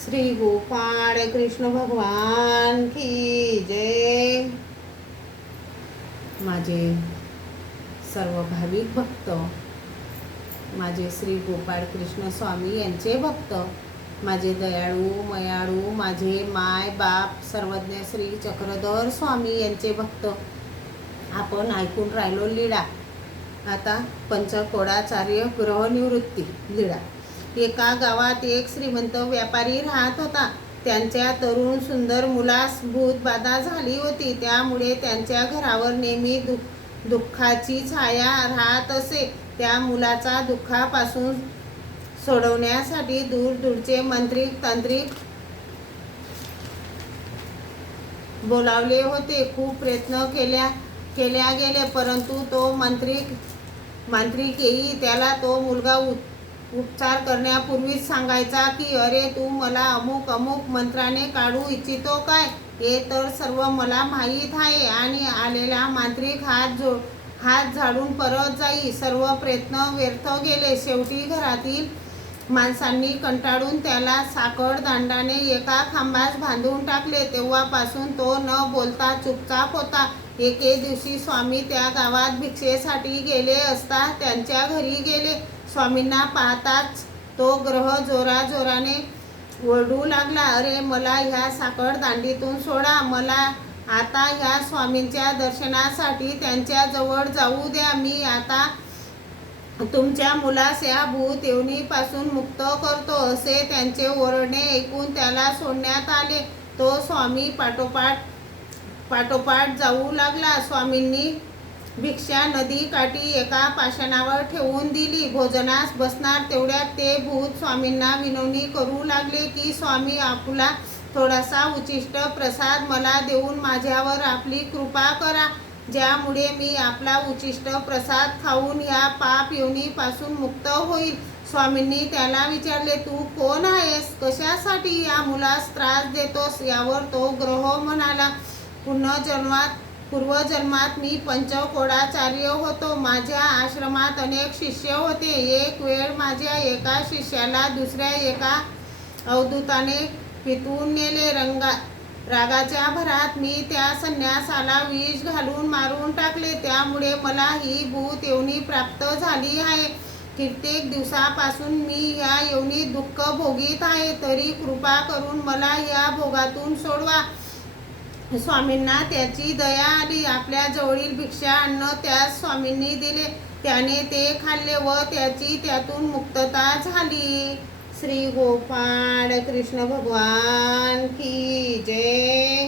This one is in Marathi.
श्री गोपाळ कृष्ण भगवान की जय। माझे सर्व भाविक भक्त, माझे श्री गोपाळ कृष्ण स्वामी यांचे भक्त, माझे दयाळू मयाळू, माझे माय बाप सर्वज्ञ श्री चक्रधर स्वामी यांचे भक्त, आपण ऐकून राहिलो लीळा। आता पंचकोडाचार्य गृहनिवृत्ती लीळा। एका गावात एक श्रीमंत व्यापारी राहत होता। त्यांच्या तरुण सुंदर मुलास भूतबाधा झाली होती, त्यामुळे त्यांच्या घरावर नेहमी दुःखाची छाया राहत असे। त्या मुलाचा दुःखापासून सोडवण्यासाठी दूरदूरचे मंत्रिक तांत्रिक बोलावले होते। खूप प्रयत्न केल्या गेले, परंतु तो मांत्रिक येई त्याला तो मुलगा उपचार करण्यापूर्वीच सांगायचा की अरे तू मला अमुक अमुक मंत्राने काढू इच्छितो काय, हे तर सर्व मला माहीत आहे। आणि आलेला मांत्रिक हात झाडून परत जाई। सर्व प्रयत्न व्यर्थ गेले। शेवटी घरातील माणसांनी कंटाळून त्याला साखळ दांडाने एका खांबास बांधून टाकले। तेव्हापासून तो न बोलता चुपचाप होता। एके दिवशी स्वामी त्या गावात भिक्षेसाठी गेले असता त्यांच्या घरी गेले। स्वामींना पाहताच तो ग्रह जोराजोराने ओरडू लागला, अरे मला ह्या साखळ दांडीतून सोडा, मला आता ह्या स्वामींच्या दर्शनासाठी त्यांच्या जवळ जाऊ द्या। मी आता तुमच्या मुलास या भूत योनीपासून मुक्त करतो। असे त्यांचे ओरडणे ऐकून त्याला सोडण्यात आले। तो स्वामी पाठोपाठ जाऊ लागला। स्वामींनी भिक्षा नदी काठी एका पाषाणावर ठेवून दिली। भोजनास बसणार तेवढ्यात ते भूत स्वामींना विनवणी करू लागले की स्वामी, आपला थोडासा उच्छिष्ट प्रसाद मला देऊन माझ्यावर आपली कृपा करा, ज्यामुळे मी आपला उच्छिष्ट प्रसाद खाऊन या पाप योनीपासून मुक्त होईल। स्वामींनी त्याला विचारले, तू कोण आहेस, कशासाठी या मुलास त्रास देतोस? यावर तो ग्रह म्हणाला, पूर्वजन्मात मी पंचकोडाचार्य होतो। माझ्या आश्रमात अनेक शिष्य होते। एक वेळ माझ्या एका शिष्याला दुसऱ्या एका अवधूताने पिटवून नेले। रागाच्या भरात मी त्या संन्यासाला विष घालून मारून टाकले। त्यामुळे मला ही भूत योनी प्राप्त झाली आहे। कित्येक दिवसापासून मी या योनीत दुःख भोगीत आहे, तरी कृपा करून मला या भोगातून सोडवा। स्वामींना त्याची दया आली। आपल्या जवळील भिक्षा अन्न त्यास स्वामींनी दिले। त्याने ते खाल्ले व त्याची त्यातून मुक्तता झाली। श्री गोपाळ कृष्ण भगवान की जय।